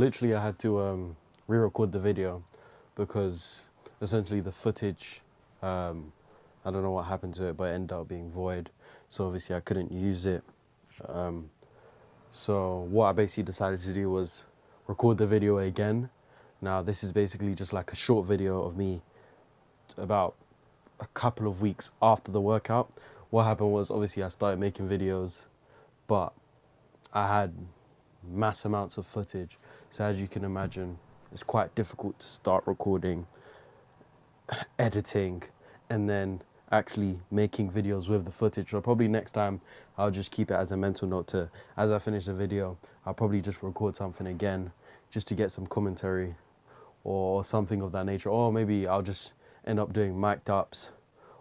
Literally, I had to re-record the video because essentially the footage, I don't know what happened to it, but it ended up being void. So obviously I couldn't use it. So what I basically decided to do was record the video again. Now this is basically just like a short video of me about a couple of weeks after the workout. What happened was obviously I started making videos, but I had mass amounts of footage. So as you can imagine, it's quite difficult to start recording, editing, and then actually making videos with the footage. So probably next time I'll just keep it as a mental note to, as I finish the video, I'll probably just record something again just to get some commentary or something of that nature. Or maybe I'll just end up doing mic'd ups,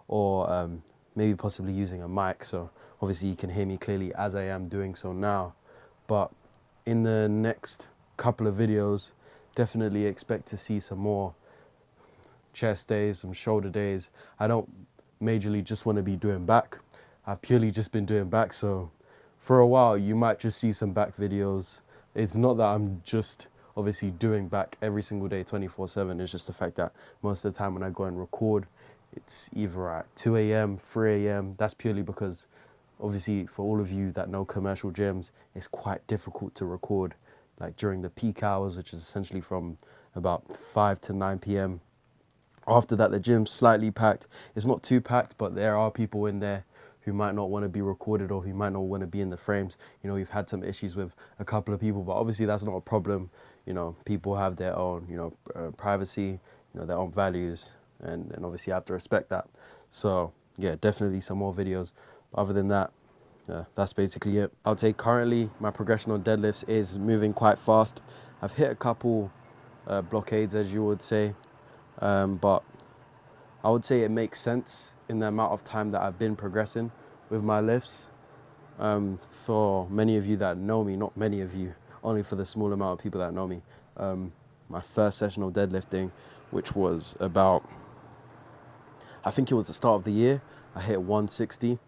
or maybe possibly using a mic, so obviously you can hear me clearly as I am doing so now. But in the next couple of videos, definitely expect to see some more chest days, some shoulder days. I don't majorly just want to be doing back. I've purely just been doing back, so for a while you might just see some back videos. It's not that I'm just obviously doing back every single day 24/7. It's just the fact that most of the time when I go and record, it's either at 2 a.m, 3 a.m. That's purely because obviously for all of you that know commercial gyms, it's quite difficult to record like during the peak hours, which is essentially from about 5 to 9 p.m. After that, the gym's slightly packed. It's not too packed, but there are people in there who might not want to be recorded or who might not want to be in the frames. You know, we've had some issues with a couple of people, but obviously that's not a problem. You know, people have their own, privacy, their own values, and obviously I have to respect that. So yeah, definitely some more videos. Other than that, that's basically it. I would say currently my progression on deadlifts is moving quite fast. I've hit a couple blockades, as you would say, but I would say it makes sense in the amount of time that I've been progressing with my lifts. For many of you that know me, not many of you, only for the small amount of people that know me, my first session of deadlifting, which was about, I think it was the start of the year, I hit 160.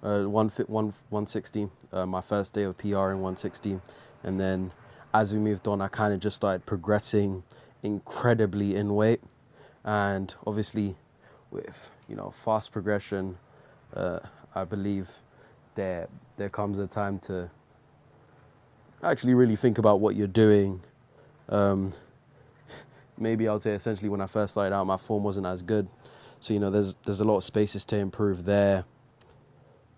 160, my first day of PR in 160, and then as we moved on I kind of just started progressing incredibly in weight, and obviously with fast progression, I believe there comes a time to actually really think about what you're doing. Maybe I would say essentially when I first started out my form wasn't as good, so there's a lot of spaces to improve there.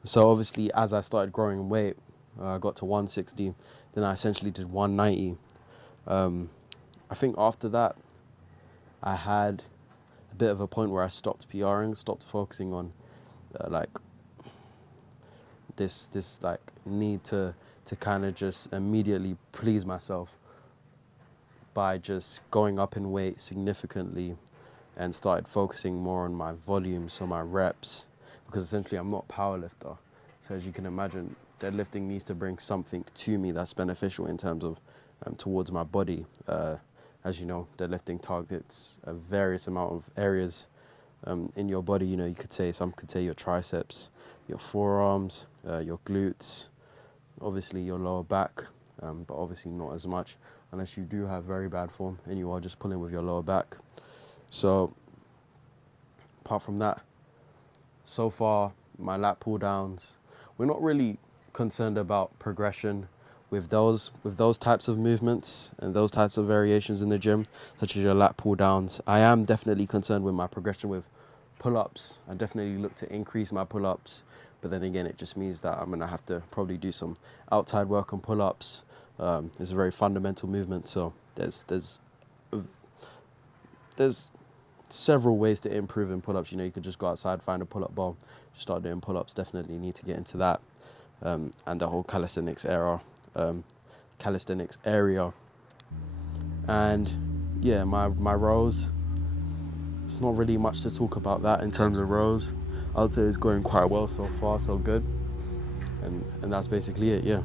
So obviously, as I started growing in weight, I got to 160, then I essentially did 190. I think after that, I had a bit of a point where I stopped PRing, stopped focusing on this need to kind of just immediately please myself by just going up in weight significantly, and started focusing more on my volume, so my reps. Because essentially I'm not a powerlifter. So as you can imagine, deadlifting needs to bring something to me that's beneficial in terms of towards my body. As you know, deadlifting targets a various amount of areas in your body. Some could say your triceps, your forearms, your glutes, obviously your lower back, but obviously not as much unless you do have very bad form and you are just pulling with your lower back. So apart from that, so far, my lat pull downs, we're not really concerned about progression with those types of movements and those types of variations in the gym, such as your lat pull downs. I am definitely concerned with my progression with pull-ups. I definitely look to increase my pull-ups, but then again, it just means that I'm going to have to probably do some outside work on pull-ups. It's a very fundamental movement, so there's several ways to improve in pull-ups. You could just go outside, find a pull-up bar, start doing pull-ups. Definitely need to get into that, and the whole calisthenics area. And yeah, my rows, it's not really much to talk about that in terms of rows. I would say it's going quite well so far, so good, and that's basically it. Yeah.